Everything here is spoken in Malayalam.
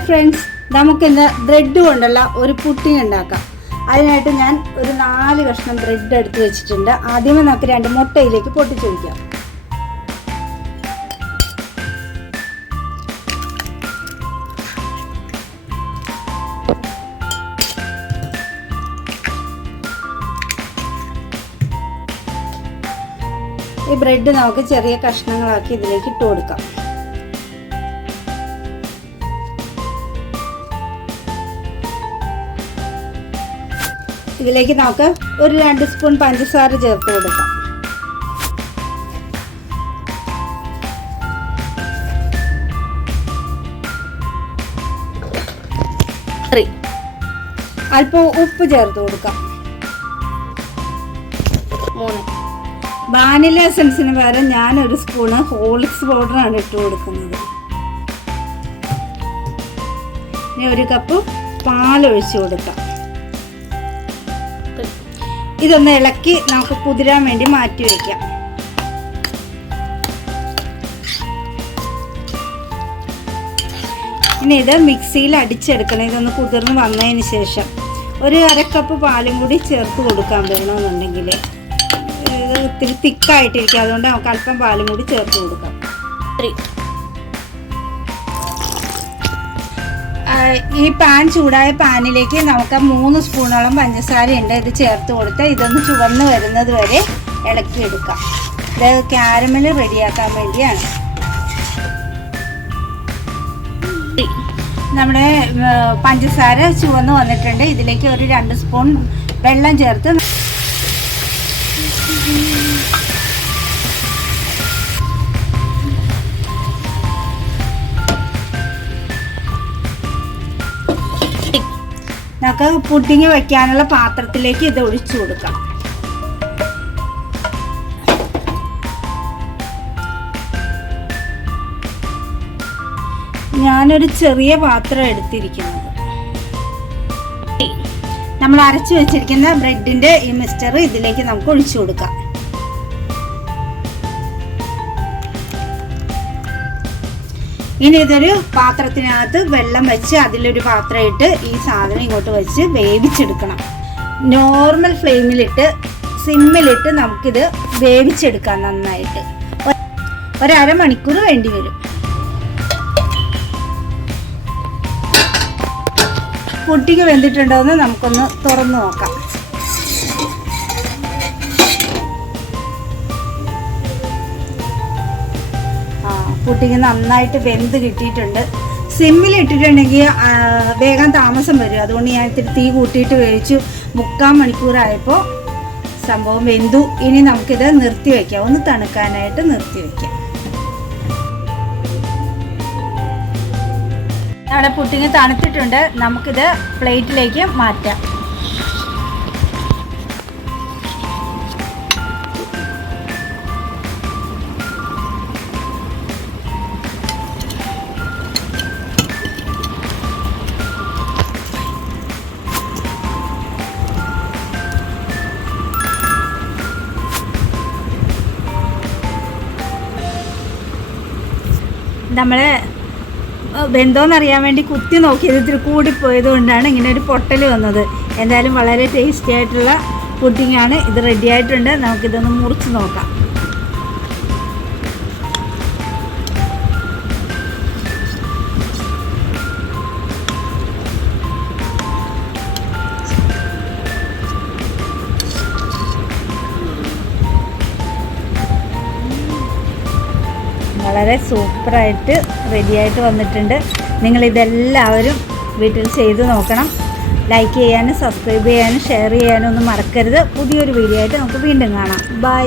ഹായ് ഫ്രണ്ട്സ്, നമുക്കിന്ന് ബ്രെഡ് കൊണ്ടുള്ള ഒരു പുഡിംഗ് ഉണ്ടാക്കാം. അതിനായിട്ട് ഞാൻ ഒരു 4 കഷ്ണം ബ്രെഡ് എടുത്ത് വെച്ചിട്ടുണ്ട്. ആദ്യമേ നമുക്ക് 2 മുട്ടയിലേക്ക് പൊട്ടിച്ചൊഴിക്കാം. ഈ ബ്രെഡ് നമുക്ക് ചെറിയ കഷ്ണങ്ങളാക്കി ഇതിലേക്ക് ഇട്ട് കൊടുക്കാം. ഇതിലേക്ക് നമുക്ക് ഒരു 2 സ്പൂൺ പഞ്ചസാര ചേർത്ത് കൊടുക്കാം. അല്പം ഉപ്പ് ചേർത്ത് കൊടുക്കാം. 3 വാനില എസൻസിന് പകരം ഞാൻ 1 സ്പൂണ് ഹോർലിക്സ് പൗഡറാണ് ഇട്ട് കൊടുക്കുന്നത്. ഇനി 1 കപ്പ് പാലൊഴിച്ച് കൊടുക്കാം. ഇതൊന്ന് ഇളക്കി നമുക്ക് കുതിരാൻ വേണ്ടി മാറ്റി വയ്ക്കാം. ഇനി ഇത് മിക്സിയിൽ അടിച്ചെടുക്കണം. ഇതൊന്ന് കുതിർന്ന് വന്നതിന് ശേഷം ഒരു 1/2 കപ്പ് പാലും കൂടി ചേർത്ത് കൊടുക്കാൻ വേണമെന്നുണ്ടെങ്കിൽ ഇത് ഇത്തിരി തിക്കായിട്ടിരിക്കും. അതുകൊണ്ട് നമുക്ക് അല്പം പാലും കൂടി ചേർത്ത് കൊടുക്കാം. ഈ പാൻ ചൂടായ പാനിലേക്ക് നമുക്ക് 3 സ്പൂണോളം പഞ്ചസാര ഉണ്ട്. ഇത് ചേർത്ത് കൊടുത്ത് ഇതൊന്ന് ചുവന്ന് വരുന്നത് വരെ ഇളക്കിയെടുക്കാം. ഇത് കാരമൽ റെഡിയാക്കാൻ വേണ്ടിയാണ്. നമ്മുടെ പഞ്ചസാര ചുവന്ന് വന്നിട്ടുണ്ട്. ഇതിലേക്ക് ഒരു 2 സ്പൂൺ വെള്ളം ചേർത്ത് നമുക്ക് പുഡിംഗ് വെക്കാനുള്ള പാത്രത്തിലേക്ക് ഇത് ഒഴിച്ചു കൊടുക്കാം. ഞാനൊരു ചെറിയ പാത്രം എടുത്തിരിക്കുന്നത്. നമ്മൾ അരച്ചു വെച്ചിരിക്കുന്ന ബ്രെഡിന്റെ ഈ മിക്സ്ചർ ഇതിലേക്ക് നമുക്ക് ഒഴിച്ചു കൊടുക്കാം. ഇനി ഇതൊരു പാത്രത്തിനകത്ത് വെള്ളം വെച്ച് അതിലൊരു പാത്രം ഇട്ട് ഈ സാധനം ഇങ്ങോട്ട് വെച്ച് വേവിച്ചെടുക്കണം. നോർമൽ ഫ്ലെയിമിലിട്ട് സിമ്മിലിട്ട് നമുക്കിത് വേവിച്ചെടുക്കാം. നന്നായിട്ട് ഒരു 1/2 മണിക്കൂർ വേണ്ടി വരും. പുഡിംഗ് വെന്തിട്ടുണ്ടോ എന്ന് നമുക്കൊന്ന് തുറന്നു നോക്കാം. പുഡിംഗ് നന്നായിട്ട് വെന്ത് കിട്ടിയിട്ടുണ്ട്. സിമ്മിൽ ഇട്ടിട്ടുണ്ടെങ്കിൽ വേഗം താമസം വരും. അതുകൊണ്ട് ഞാൻ ഇത്തിരി തീ കൂട്ടിയിട്ട് വേവിച്ചു. 3/4 മണിക്കൂറായപ്പോൾ സംഭവം വെന്തു. ഇനി നമുക്കിത് നിർത്തി വയ്ക്കാം. ഒന്ന് തണുക്കാനായിട്ട് നിർത്തി വയ്ക്കാം. നമ്മുടെ പുഡിംഗ് തണുത്തിട്ടുണ്ട്. നമുക്കിത് പ്ലേറ്റിലേക്ക് മാറ്റാം. നമ്മൾ വെന്തോന്നറിയാൻ വേണ്ടി കുത്തി നോക്കിയത് ഇത്തിരി കൂടിപ്പോയത് കൊണ്ടാണ് ഇങ്ങനെ ഒരു പൊട്ടൽ വന്നത്. എന്തായാലും വളരെ ടേസ്റ്റി ആയിട്ടുള്ള പുഡിംഗാണ്. ഇത് റെഡി ആയിട്ടുണ്ട്. നമുക്കിതൊന്ന് മുറിച്ച് നോക്കാം. വളരെ സൂപ്പറായിട്ട് റെഡിയായിട്ട് വന്നിട്ടുണ്ട്. നിങ്ങളിതെല്ലാവരും വീട്ടിൽ ചെയ്ത് നോക്കണം. ലൈക്ക് ചെയ്യാനും സബ്സ്ക്രൈബ് ചെയ്യാനും ഷെയർ ചെയ്യാനും ഒന്നും മറക്കരുത്. പുതിയൊരു വീഡിയോ ആയിട്ട് നമുക്ക് വീണ്ടും കാണാം. ബൈ.